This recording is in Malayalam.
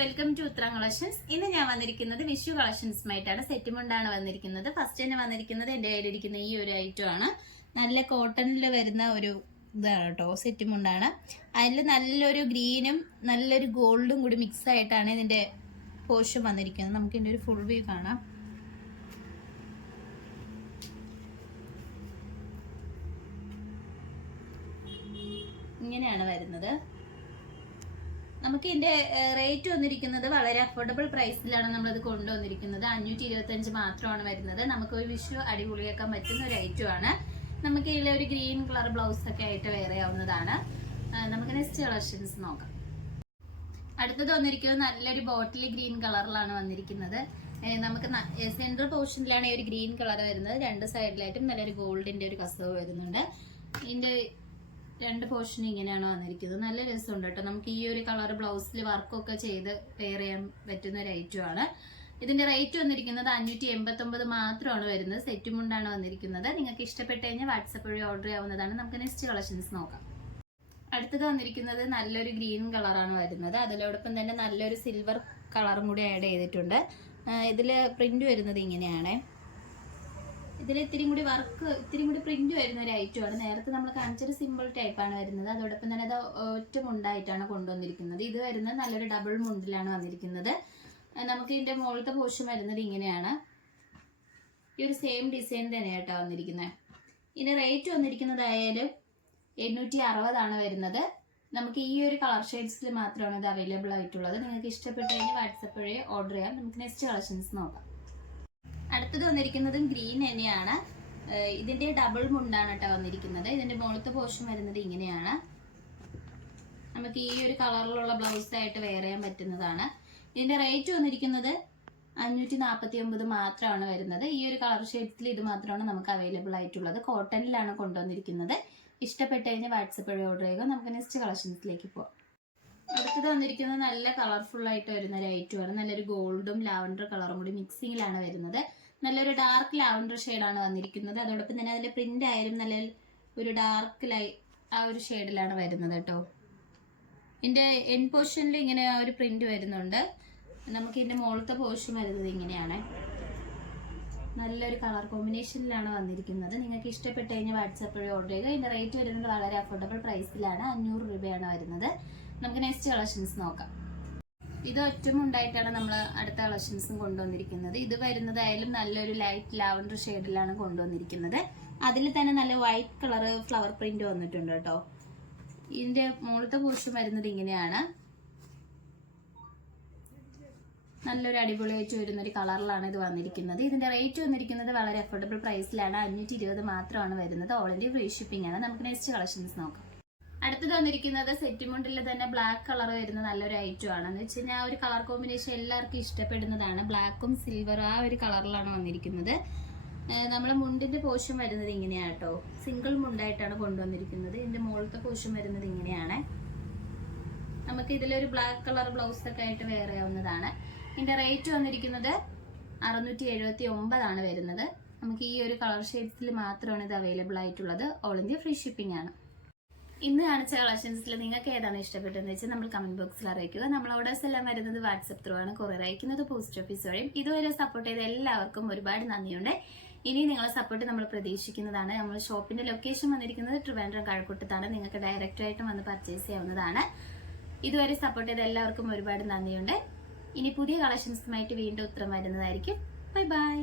വെൽക്കം ടു ഉത്തരം കളക്ഷൻസ്. ഇന്ന് ഞാൻ വന്നിരിക്കുന്നത് വിഷു കളക്ഷൻസുമായിട്ടാണ്. സെറ്റ് മുണ്ടാണ് വന്നിരിക്കുന്നത്. ഫസ്റ്റ് തന്നെ വന്നിരിക്കുന്നത് എന്റെ കയ്യിലിരിക്കുന്ന ഈ ഒരു ഐറ്റം ആണ്. നല്ല കോട്ടണിൽ വരുന്ന ഒരു ഇതാണ് കേട്ടോ സെറ്റ് മുണ്ടാണ്. അതിൽ നല്ലൊരു ഗ്രീനും നല്ലൊരു ഗോൾഡും കൂടി മിക്സ് ആയിട്ടാണ് ഇതിന്റെ പോഷൻ വന്നിരിക്കുന്നത്. നമുക്ക് ഇതിന്റെ ഒരു ഫുൾ വ്യൂ കാണാം. ഇങ്ങനെയാണ് വരുന്നത്. നമുക്ക് ഇതിന്റെ റേറ്റ് വന്നിരിക്കുന്നത് വളരെ അഫോർഡബിൾ പ്രൈസിലാണ് നമ്മളിത് കൊണ്ടുവന്നിരിക്കുന്നത്. അഞ്ഞൂറ്റി ഇരുപത്തി അഞ്ച് മാത്രമാണ് വരുന്നത്. നമുക്ക് ഒരു വിഷു അടിപൊളിയാക്കാൻ പറ്റുന്ന ഒരു ഐറ്റം ആണ്. നമുക്ക് ഇതിലെ ഒരു ഗ്രീൻ കളർ ബ്ലൗസ് ഒക്കെ ആയിട്ട് വെയർ ചെയ്യാവുന്നതാണ്. നമുക്ക് നെക്സ്റ്റ് കളക്ഷൻസ് നോക്കാം. അടുത്തത് വന്നിരിക്കുന്നത് നല്ലൊരു ബോട്ടിൽ ഗ്രീൻ കളറിലാണ് വന്നിരിക്കുന്നത്. നമുക്ക് സെൻട്രൽ പോർഷനിലാണ് ഈ ഒരു ഗ്രീൻ കളർ വരുന്നത്. രണ്ട് സൈഡിലായിട്ടും നല്ലൊരു ഗോൾഡിന്റെ ഒരു കസവ് വരുന്നുണ്ട്. രണ്ട് പോർഷൻ ഇങ്ങനെയാണ് വന്നിരിക്കുന്നത്. നല്ല രസമുണ്ട് കേട്ടോ. നമുക്ക് ഈ ഒരു കളർ ബ്ലൗസിൽ വർക്കൊക്കെ ചെയ്ത് വെയർ ചെയ്യാൻ പറ്റുന്ന ഒരു ഐറ്റമാണ് ഇതിന്റെ റേറ്റ് വന്നിരിക്കുന്നത് അഞ്ഞൂറ്റി എൺപത്തി ഒമ്പത് മാത്രമാണ് വരുന്നത്. സെറ്റും മുണ്ടാണ് വന്നിരിക്കുന്നത്. നിങ്ങൾക്ക് ഇഷ്ടപ്പെട്ട് കഴിഞ്ഞാൽ വാട്സപ്പ് വഴി ഓർഡർ ചെയ്യാവുന്നതാണ്. നമുക്ക് നെക്സ്റ്റ് കളക്ഷൻസ് നോക്കാം. അടുത്തത് വന്നിരിക്കുന്നത് നല്ലൊരു ഗ്രീൻ കളറാണ് വരുന്നത്. അതിലോടൊപ്പം തന്നെ നല്ലൊരു സിൽവർ കളറും കൂടി ആഡ് ചെയ്തിട്ടുണ്ട്. ഇതിൽ പ്രിന്റ് വരുന്നത് ഇങ്ങനെയാണ്. ഇതിൽ ഇത്തിരി കൂടി വർക്ക് ഇത്തിരി കൂടി പ്രിന്റ് വരുന്ന ഒരു ഐറ്റം ആണ്. നേരത്തെ നമ്മൾ കാണിച്ചൊരു സിമ്പിൾ ടൈപ്പാണ് വരുന്നത്. അതോടൊപ്പം തന്നെ അത് ഒറ്റ മുണ്ടായിട്ടാണ് കൊണ്ടുവന്നിരിക്കുന്നത്. ഇത് വരുന്നത് നല്ലൊരു ഡബിൾ മുണ്ടിലാണ് വന്നിരിക്കുന്നത്. നമുക്ക് ഇതിന്റെ മുകളിലത്തെ പോർഷൻ വരുന്നത് ഇങ്ങനെയാണ്. ഈ ഒരു സെയിം ഡിസൈൻ തന്നെയാണ് കേട്ടോ വന്നിരിക്കുന്നത്. ഇതിന്റെ റേറ്റ് വന്നിരിക്കുന്നതായാലും എണ്ണൂറ്റി അറുപതാണ് വരുന്നത്. നമുക്ക് ഈ ഒരു കളർ ഷെയ്ഡ്സിൽ മാത്രമാണ് ഇത് അവൈലബിൾ ആയിട്ടുള്ളത്. നിങ്ങൾക്ക് ഇഷ്ടപ്പെട്ടു കഴിഞ്ഞാൽ വാട്സപ്പ് വഴി ഓർഡർ ചെയ്യാം. നമുക്ക് നെക്സ്റ്റ് കളക്ഷൻസ് നോക്കാം. അടുത്തത് വന്നിരിക്കുന്നതും ഗ്രീൻ തന്നെയാണ്. ഇതിന്റെ ഡബിൾ മുണ്ടാണ് കേട്ടോ വന്നിരിക്കുന്നത്. ഇതിന്റെ മുകളത്തെ പോർഷൻ വരുന്നത് ഇങ്ങനെയാണ്. നമുക്ക് ഈ ഒരു കളറിലുള്ള ബ്ലൗസ് ആയിട്ട് വെയർ ചെയ്യാൻ പറ്റുന്നതാണ്. ഇതിന്റെ റേറ്റ് വന്നിരിക്കുന്നത് അഞ്ഞൂറ്റി നാൽപ്പത്തി ഒമ്പത് മാത്രമാണ് വരുന്നത്. ഈ ഒരു കളർ ഷെയ്ഡ്സിൽ ഇത് മാത്രമാണ് നമുക്ക് അവൈലബിൾ ആയിട്ടുള്ളത്. കോട്ടണിലാണ് കൊണ്ടുവന്നിരിക്കുന്നത്. ഇഷ്ടപ്പെട്ട് കഴിഞ്ഞാൽ വാട്സപ്പ് വഴി ഓർഡർ ചെയ്യുക. നമുക്ക് നെക്സ്റ്റ് കളക്ഷൻസിലേക്ക് പോകാം അടുത്തത് വന്നിരിക്കുന്നത് നല്ല കളർഫുൾ ആയിട്ട് വരുന്ന ഒരു ഐറ്റം ആണ്. നല്ലൊരു ഗോൾഡും ലാവൻഡർ കളറും കൂടി മിക്സിങ്ങിലാണ് വരുന്നത്. നല്ലൊരു ഡാർക്ക് ലാവൻഡർ ഷെയ്ഡാണ് വന്നിരിക്കുന്നത്. അതോടൊപ്പം തന്നെ അതിന്റെ പ്രിന്റ് ആയാലും നല്ല ഒരു ഡാർക്ക് ലൈ ആ ഒരു ഷെയ്ഡിലാണ് വരുന്നത് കേട്ടോ. ഇതിന്റെ എൻ പോർഷനിൽ ഇങ്ങനെ ആ ഒരു പ്രിന്റ് വരുന്നുണ്ട്. നമുക്ക് ഇതിന്റെ മുകളത്തെ പോർഷൻ വരുന്നത് ഇങ്ങനെയാണ്. നല്ലൊരു കളർ കോമ്പിനേഷനിലാണ് വന്നിരിക്കുന്നത്. നിങ്ങൾക്ക് ഇഷ്ടപ്പെട്ട് കഴിഞ്ഞാൽ വാട്സാപ്പ് വഴി ഓർഡർ ചെയ്യുക. ഇതിന്റെ റേറ്റ് വരുന്നത് വളരെ അഫോർഡബിൾ പ്രൈസിലാണ് അഞ്ഞൂറ് രൂപയാണ് വരുന്നത്. നമുക്ക് നെക്സ്റ്റ് കളക്ഷൻസ് നോക്കാം. ഇത് ഒറ്റമുണ്ടായിട്ടാണ് നമ്മൾ അടുത്ത കളക്ഷൻസും കൊണ്ടുവന്നിരിക്കുന്നത്. ഇത് വരുന്നതായാലും നല്ലൊരു ലൈറ്റ് ലാവൻഡർ ഷെയ്ഡിലാണ് കൊണ്ടുവന്നിരിക്കുന്നത്. അതിൽ തന്നെ നല്ല വൈറ്റ് കളർ ഫ്ലവർ പ്രിന്റ് വന്നിട്ടുണ്ട് കേട്ടോ. ഇതിന്റെ മുകളത്തെ പോർഷൻ വരുന്നത് ഇങ്ങനെയാണ്. നല്ലൊരു അടിപൊളിയായിട്ട് വരുന്ന ഒരു കളറിലാണ് ഇത് വന്നിരിക്കുന്നത്. ഇതിന്റെ റേറ്റ് വന്നിരിക്കുന്നത് വളരെ അഫോർഡബിൾ പ്രൈസിലാണ് അഞ്ഞൂറ്റി ഇരുപത് മാത്രമാണ് വരുന്നത്. ഓൾ ഇന്ത്യ ഫ്രീ ഷിപ്പിംഗ് ആണ്. നമുക്ക് നെക്സ്റ്റ് കളക്ഷൻസ് നോക്കാം. അടുത്തത് വന്നിരിക്കുന്നത് സെറ്റിമുണ്ടിൽ തന്നെ ബ്ലാക്ക് കളർ വരുന്ന നല്ലൊരു ഐറ്റം ആണ്. എന്ന് വെച്ച് കഴിഞ്ഞാൽ ഒരു കളർ കോമ്പിനേഷൻ എല്ലാവർക്കും ഇഷ്ടപ്പെടുന്നതാണ്. ബ്ലാക്കും സിൽവറും ആ ഒരു കളറിലാണ് വന്നിരിക്കുന്നത്. നമ്മൾ മുണ്ടിന്റെ പോഷൻ വരുന്നത് ഇങ്ങനെയാണ് കേട്ടോ സിംഗിൾ മുണ്ടായിട്ടാണ് കൊണ്ടുവന്നിരിക്കുന്നത്. ഇതിന്റെ മുകളിലത്തെ പോഷൻ വരുന്നത് ഇങ്ങനെയാണ്. നമുക്ക് ഇതിലൊരു ബ്ലാക്ക് കളർ ബ്ലൗസ് ഒക്കെ ആയിട്ട് വെയർ ചെയ്യാവുന്നതാണ്. ഇതിന്റെ റേറ്റ് വന്നിരിക്കുന്നത് അറുന്നൂറ്റി എഴുപത്തി ഒമ്പതാണ് വരുന്നത്. നമുക്ക് ഈ ഒരു കളർ ഷെയ്ഡ്സിൽ മാത്രമാണ് ഇത് അവൈലബിൾ ആയിട്ടുള്ളത്. ഓൾ ഇന്ത്യ ഫ്രീ ഷിപ്പിംഗ് ആണ്. ഇന്ന് കാണിച്ച കളക്ഷൻസിൽ നിങ്ങൾക്ക് ഏതാണ് ഇഷ്ടപ്പെട്ടതെന്ന് വെച്ചാൽ നമ്മൾ കമന്റ് ബോക്സിൽ അറിയിക്കുക. നമ്മൾ ഓർഡേഴ്സ് എല്ലാം വരുന്നത് വാട്സപ്പ് ത്രൂ ആണ്. കൊറിയർ അയക്കുന്നത് പോസ്റ്റ് ഓഫീസ് വഴിയും. ഇതുവരെ സപ്പോർട്ട് ചെയ്ത എല്ലാവർക്കും ഒരുപാട് നന്ദിയുണ്ട്. ഇനി നിങ്ങളെ സപ്പോർട്ട് നമ്മൾ പ്രതീക്ഷിക്കുന്നതാണ്. നമ്മൾ ഷോപ്പിന്റെ ലൊക്കേഷൻ വന്നിരിക്കുന്നത് ട്രിവാൻഡ്രം കഴക്കൂട്ടത്താണ് നിങ്ങൾക്ക് ഡയറക്റ്റ് ആയിട്ട് വന്ന് പർച്ചേസ് ചെയ്യാവുന്നതാണ്. ഇതുവരെ സപ്പോർട്ട് ചെയ്ത എല്ലാവർക്കും ഒരുപാട് നന്ദിയുണ്ട്. ഇനി പുതിയ കളക്ഷൻസുമായിട്ട് വീണ്ടും ഉത്തരം വരുന്നതായിരിക്കും. Bye bye